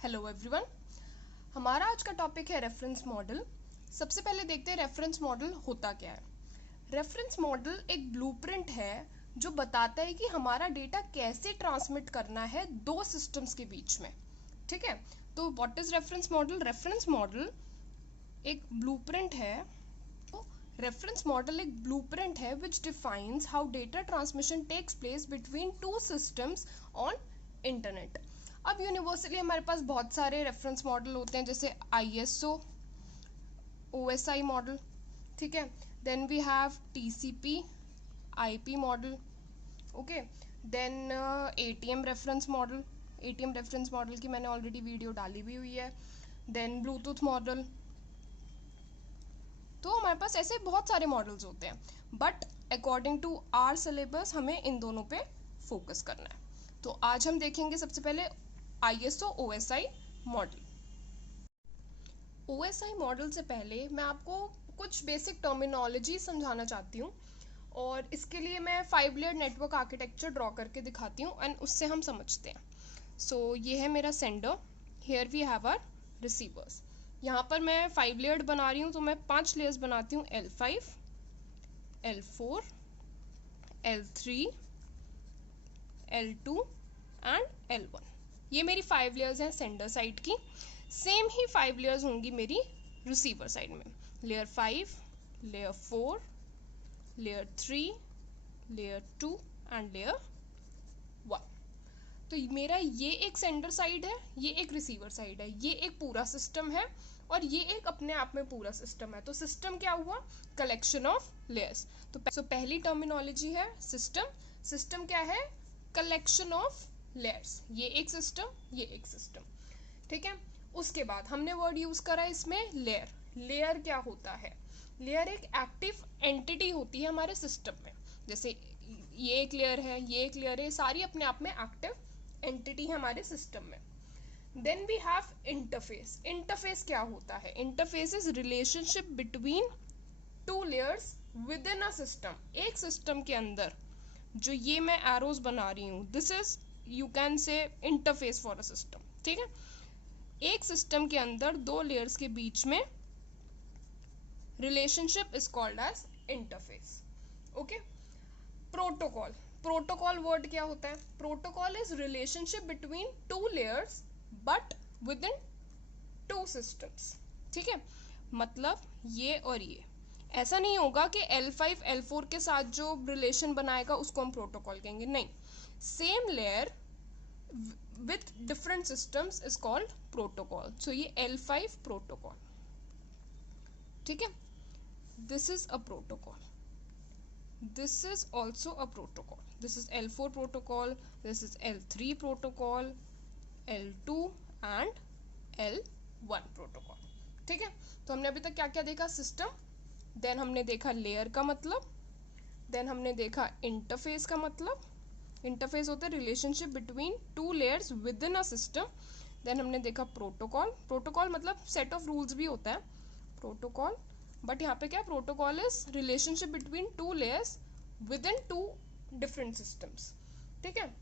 Hello everyone, हमारा आज का टॉपिक है रेफरेंस मॉडल। सबसे पहले देखते हैं रेफरेंस मॉडल होता क्या है। रेफरेंस मॉडल एक ब्लूप्रिंट है जो बताता है कि हमारा डेटा कैसे ट्रांसमिट करना है दो सिस्टम्स के बीच में। ठीक है, तो what is reference model? Reference model एक ब्लूप्रिंट है। रेफरेंस मॉडल एक ब्लूप्रिंट है which defines how data transmission takes place between two systems on internet. अब यूनिवर्सली हमारे पास बहुत सारे रेफरेंस मॉडल होते हैं, जैसे ISO, OSI मॉडल, ठीक है। Then we have TCP IP model, okay. Then ATM reference model, ATM reference model की मैंने ऑलरेडी वीडियो डाली भी हुई है। Then Bluetooth model. तो हमारे पास ऐसे बहुत सारे मॉडल्स होते हैं, but according to our syllabus हमें इन दोनों पे फोकस करना है। तो आज हम देखेंगे सबसे पहले ISO OSI model. OSI model से पहले मैं आपको कुछ बेसिक टर्मिनोलॉजी समझाना चाहती हूँ, और इसके लिए मैं 5 लेयर नेटवर्क आर्किटेक्चर ड्रॉ करके दिखाती हूँ एंड उससे हम समझते हैं। सो ये है मेरा sender, here we have our receivers. यहाँ पर मैं 5 लेयर्ड बना रही हूँ, तो मैं 5 लेयर्स बनाती हूँ, L5, L4, L3, L2 and L1। ये मेरी 5 लेयर्स हैं सेंडर साइड की। सेम ही 5 लेयर्स होंगी मेरी रिसीवर साइड में, layer 5, layer 4, layer 3, layer 2 and layer 1। तो मेरा ये एक सेंडर साइड है, ये एक रिसीवर साइड है, ये एक पूरा सिस्टम है और ये एक अपने आप में पूरा सिस्टम है। तो सिस्टम क्या हुआ? Collection of layers. तो पहली टर्मिनोलॉजी है सिस्टम। सिस्टम क्या है? Collection of layers. ये एक सिस्टम, ये एक सिस्टम, ठीक है। उसके बाद हमने वर्ड यूज करा इसमें लेयर। लेयर क्या होता है? लेयर एक एक्टिव एंटिटी होती है हमारे सिस्टम में। जैसे ये एक लेयर है, ये एक लेयर है, सारी अपने आप में एक्टिव एंटिटी है हमारे सिस्टम में। Then we have interface. Interface क्या होता है? Interface is relationship between two layers within a system. एक सिस्टम के अंदर जो ये मैं एरोज बना रही हूँ, this is you can say interface for a system, ठीक है। एक सिस्टम के अंदर दो लेयर्स के बीच में relationship is called as interface, okay. Protocol. Protocol word क्या होता है? Protocol is relationship between two layers but within two systems, ठीक है। मतलब ये और ये, ऐसा नहीं होगा कि L5 L4 के साथ जो रिलेशन बनाएगा उसको हम प्रोटोकॉल कहेंगे, नहीं। Same layer with different systems is called protocol. So ये L5 protocol, ठीक है। This is a protocol. This is also a protocol. This is L4 protocol. This is L3 protocol, L2 and L1 protocol, ठीक है। तो हमने अभी तक क्या क्या देखा? सिस्टम, देन हमने देखा लेयर का मतलब, देन हमने देखा इंटरफेस का मतलब। इंटरफेस होता है relationship between two layers within a system. Then हमने देखा प्रोटोकॉल। प्रोटोकॉल मतलब सेट ऑफ रूल्स भी होता है प्रोटोकॉल, बट यहाँ पे क्या? Protocol is relationship between two layers within two different systems, ठीक है।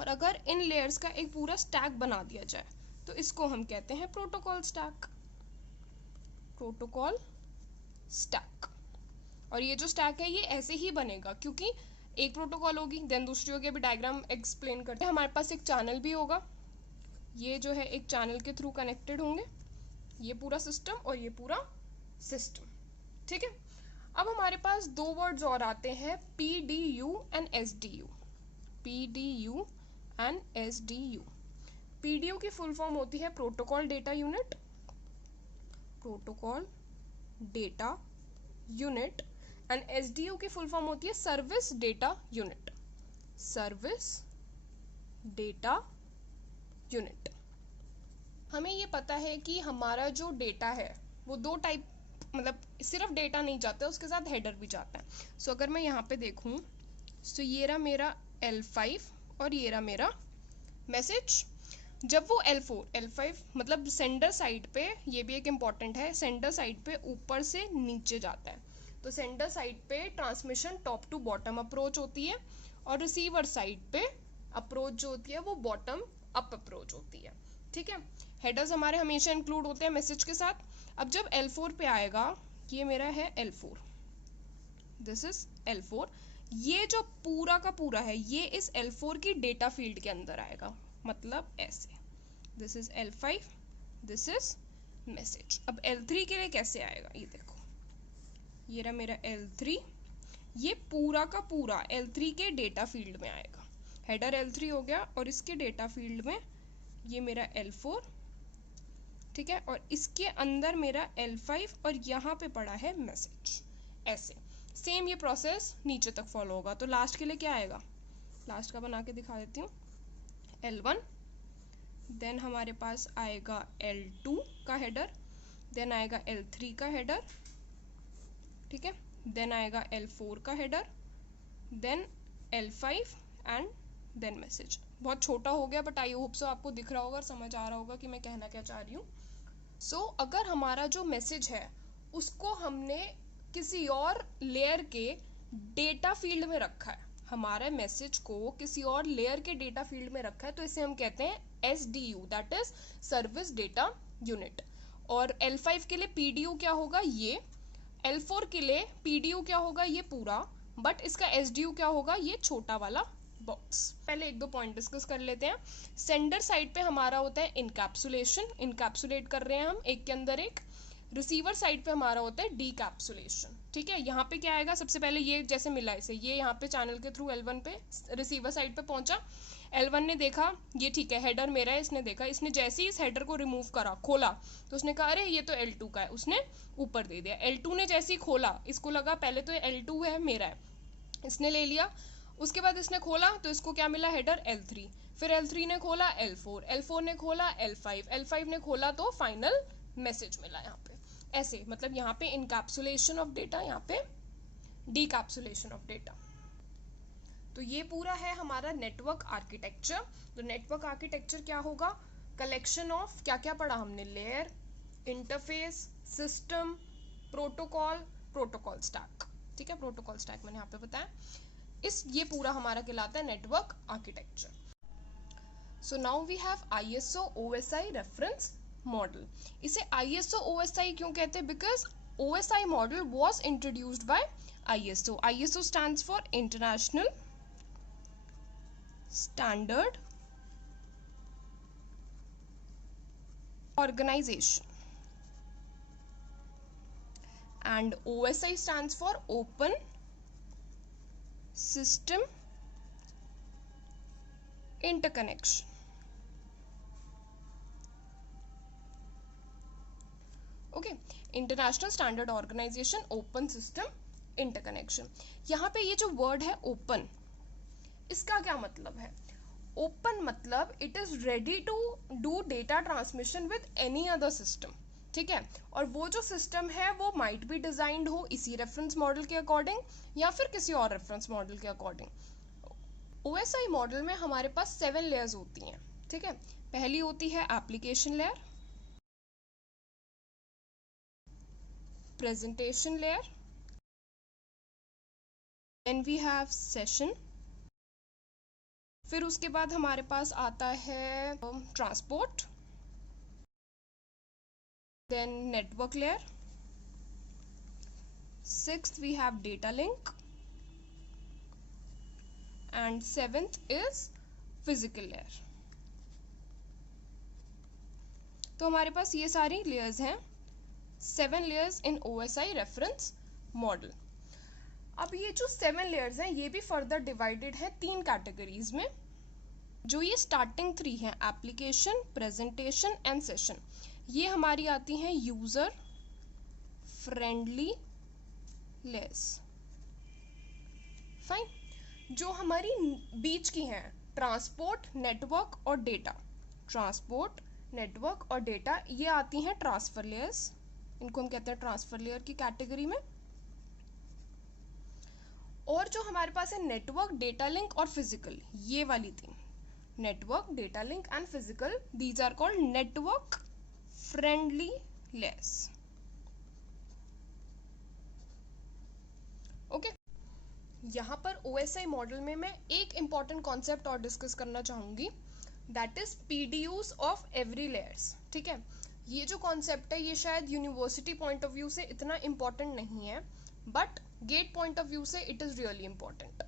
और अगर इन लेयर्स का एक पूरा स्टैक बना दिया जाए तो इसको हम कहते हैं प्रोटोकॉल स्टैक। Protocol stack. और ये जो स्टैक है ये ऐसे ही बनेगा क्योंकि एक प्रोटोकॉल होगी, देन दूसरी होगी। अभी डायग्राम एक्सप्लेन करते हैं। हमारे पास एक चैनल भी होगा, ये जो है एक चैनल के थ्रू कनेक्टेड होंगे, ये पूरा सिस्टम और ये पूरा सिस्टम, ठीक है। अब हमारे पास दो वर्ड्स और आते हैं, PDU and SDU। PDU and SDU। PDU की फुल फॉर्म होती है protocol data unit. Protocol data unit. And SDU की फुल फॉर्म होती है service data unit. Service data unit. हमें ये पता है कि हमारा जो डेटा है वो दो टाइप, मतलब सिर्फ डेटा नहीं जाता है, उसके साथ हेडर भी जाता है। सो अगर मैं यहाँ पे देखूँ, सो ये रहा मेरा L5 और ये रहा मेरा मैसेज। जब वो L5 मतलब सेंडर साइड पे, ये भी एक इम्पॉर्टेंट है, सेंडर साइड पे ऊपर से नीचे जाता है। तो सेंडर साइड पे transmission top to bottom approach होती है और रिसीवर साइड पे अप्रोच जो होती है वो बॉटम अप अप्रोच होती है, ठीक है। हेडर्स हमारे हमेशा इंक्लूड होते हैं मैसेज के साथ। अब जब L4 पे आएगा, ये मेरा है L4, दिस इज L4, ये जो पूरा का पूरा है ये इस L4 की डेटा फील्ड के अंदर आएगा, मतलब ऐसे, this is L5, this is message. अब L3 के लिए कैसे आएगा, ये देखो, ये रहा मेरा L3, ये पूरा का पूरा L3 के डेटा फील्ड में आएगा। हेडर L3 हो गया और इसके डेटा फील्ड में ये मेरा L4, ठीक है, और इसके अंदर मेरा L5 और यहाँ पे पड़ा है मैसेज। ऐसे सेम ये प्रोसेस नीचे तक फॉलो होगा। तो लास्ट के लिए क्या आएगा, लास्ट का बना के दिखा देती हूँ, L1, देन हमारे पास आएगा L2 का हेडर, देन आएगा L3 का हेडर, ठीक है, देन आएगा L4 का header, then L5 and then message. बहुत छोटा हो गया बट आई होप सो आपको दिख रहा होगा, समझ आ रहा होगा कि मैं कहना क्या चाह रही हूँ। सो अगर हमारा जो मैसेज है उसको हमने किसी और लेयर के डेटा फील्ड में रखा है, हमारे मैसेज को किसी और लेयर के डेटा फील्ड में रखा है, तो इसे हम कहते हैं SDU, that is service data unit. और L5 के लिए PDU क्या होगा, ये L4 के लिए PDU क्या होगा, ये पूरा, बट इसका SDU क्या होगा, ये छोटा वाला बॉक्स। पहले एक दो पॉइंट डिस्कस कर लेते हैं। सेंडर साइड पे हमारा होता है इनकैप्सुलेशन, इनकैप्सुलेट कर रहे हैं हम एक के अंदर एक। रिसीवर साइड पे हमारा होता है डीकैप्सुलेशन, ठीक है। यहाँ पे क्या आएगा, सबसे पहले ये जैसे मिला इसे, ये यहाँ पे चैनल के थ्रू L1 पे रिसीवर साइड पे पहुंचा, L1 ने देखा ये ठीक है हेडर मेरा है, इसने देखा, इसने जैसे ही इस हेडर को रिमूव करा, खोला, तो उसने कहा अरे ये तो L2 का है, उसने ऊपर दे दिया। L2 ने जैसे ही खोला, इसको लगा पहले तो L2 है मेरा है, इसने ले लिया, उसके बाद इसने खोला तो इसको क्या मिला, हेडर L3, फिर L3 ने खोला L4, L4 ने खोला L5, L5 ने खोला तो फाइनल मैसेज मिला यहाँ पे। ऐसे मतलब यहाँ पे इनकैप्सुलेशन ऑफ डेटा, यहाँ पे डीकैप्सुलेशन ऑफ डेटा। तो ये पूरा है हमारा नेटवर्क आर्किटेक्चर। तो नेटवर्क आर्किटेक्चर क्या होगा, कलेक्शन ऑफ क्या क्या पढ़ा हमने, layer, interface, system, protocol, protocol stack, ठीक है, प्रोटोकॉल स्टैक मैंने यहाँ पे बताया। ये पूरा हमारा कहलाता है network architecture. So now we have ISO OSI reference model. इसे ISO OSI क्यों कहते हैं, because OSI model was introduced by ISO। ISO stands for international standard organisation and OSI stands for Open System Interconnection. Okay, international standard organisation, open system interconnection. यहाँ पे ये जो word है open, इसका क्या मतलब है, ओपन मतलब it is ready to do data transmission with any other system, ठीक है। और वो जो सिस्टम है वो माइट बी डिजाइंड हो इसी रेफरेंस मॉडल के अकॉर्डिंग या फिर किसी और रेफरेंस मॉडल के अकॉर्डिंग। OSI मॉडल में हमारे पास 7 लेयर्स होती हैं, ठीक है। पहली होती है application layer, presentation layer, then we have session, फिर उसके बाद हमारे पास आता है transport, then network layer, 6th we have data link, and 7th is physical layer। तो हमारे पास ये सारी layers हैं, 7 layers in OSI reference model। अब ये जो 7 layers हैं ये भी further divided है 3 categories में। जो ये starting 3 हैं, application, presentation and session, ये हमारी आती हैं यूजर फ्रेंडली लेस, फाइन। जो हमारी बीच की हैं, ट्रांसपोर्ट, नेटवर्क और डेटा, ट्रांसपोर्ट, नेटवर्क और डेटा, ये आती हैं ट्रांसफर लेयर्स, इनको हम कहते हैं ट्रांसफर लेयर की कैटेगरी में। और जो हमारे पास है नेटवर्क, डेटा लिंक और फिजिकल, ये वाली थी, network, data link and physical, these are called network friendly less. Okay, यहाँ पर OSI मॉडल में मैं एक इंपॉर्टेंट कॉन्सेप्ट और डिस्कस करना चाहूंगी, that is PDUs of every layers. ठीक है, ये जो कॉन्सेप्ट है ये शायद यूनिवर्सिटी पॉइंट ऑफ व्यू से इतना इम्पोर्टेंट नहीं है, but get point of view से इट इज़ रियली इम्पोर्टेंट।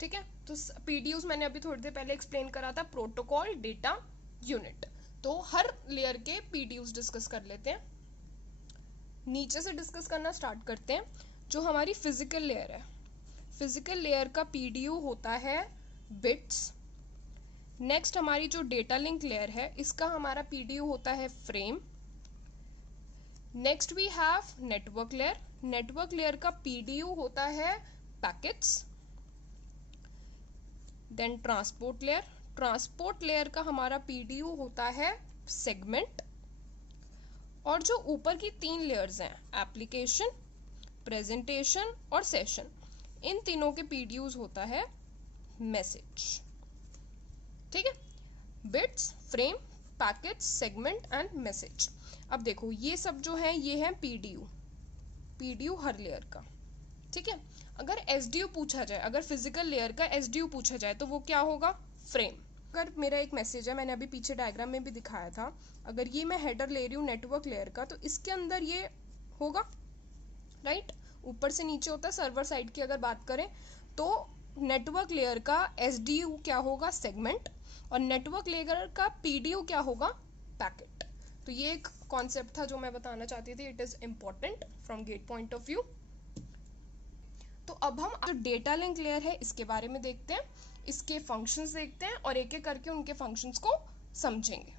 ठीक है, तो पीडीयूज मैंने अभी थोड़ी देर पहले एक्सप्लेन करा था, प्रोटोकॉल, डेटा, यूनिट। तो हर लेयर के पीडीयूज डिस्कस कर लेते हैं। नीचे से डिस्कस करना स्टार्ट करते हैं। जो हमारी फिजिकल लेयर है, फिजिकल लेयर का पीडीयू होता है बिट्स। नेक्स्ट हमारी जो डेटा लिंक लेयर है, इसका हमारा पीडीयू होता है frame. Next we have network layer. Network layer का पीडीयू होता है packets. Then transport layer, transport layer का हमारा पीडीयू होता है सेगमेंट। और जो ऊपर की 3 लेयर्स हैं, एप्लीकेशन, प्रेजेंटेशन और सेशन, इन तीनों के पीडीयूज होता है मैसेज। ठीक है, bits, frame, packets, segment and message. अब देखो ये सब जो है ये है पीडीयू, पीडीयू हर लेयर का। ठीक है, अगर एसडीयू पूछा जाए, अगर फिजिकल लेयर का एसडीयू पूछा जाए तो वो क्या होगा, फ्रेम। अगर मेरा एक मैसेज है, मैंने अभी पीछे डायग्राम में भी दिखाया था, अगर ये मैं हेडर ले रही हूँ नेटवर्क लेयर का, तो इसके अंदर ये होगा, राइट, ऊपर से नीचे होता है सर्वर साइड की अगर बात करें तो। नेटवर्क लेयर का एसडीयू क्या होगा, सेगमेंट, और नेटवर्क लेयर का पीडीयू क्या होगा, पैकेट। तो ये एक कॉन्सेप्ट था जो मैं बताना चाहती थी, it is important from GATE point of view. तो अब हम जो डेटा लिंक लेयर है इसके बारे में देखते हैं, इसके फंक्शंस देखते हैं और एक एक करके उनके फंक्शंस को समझेंगे।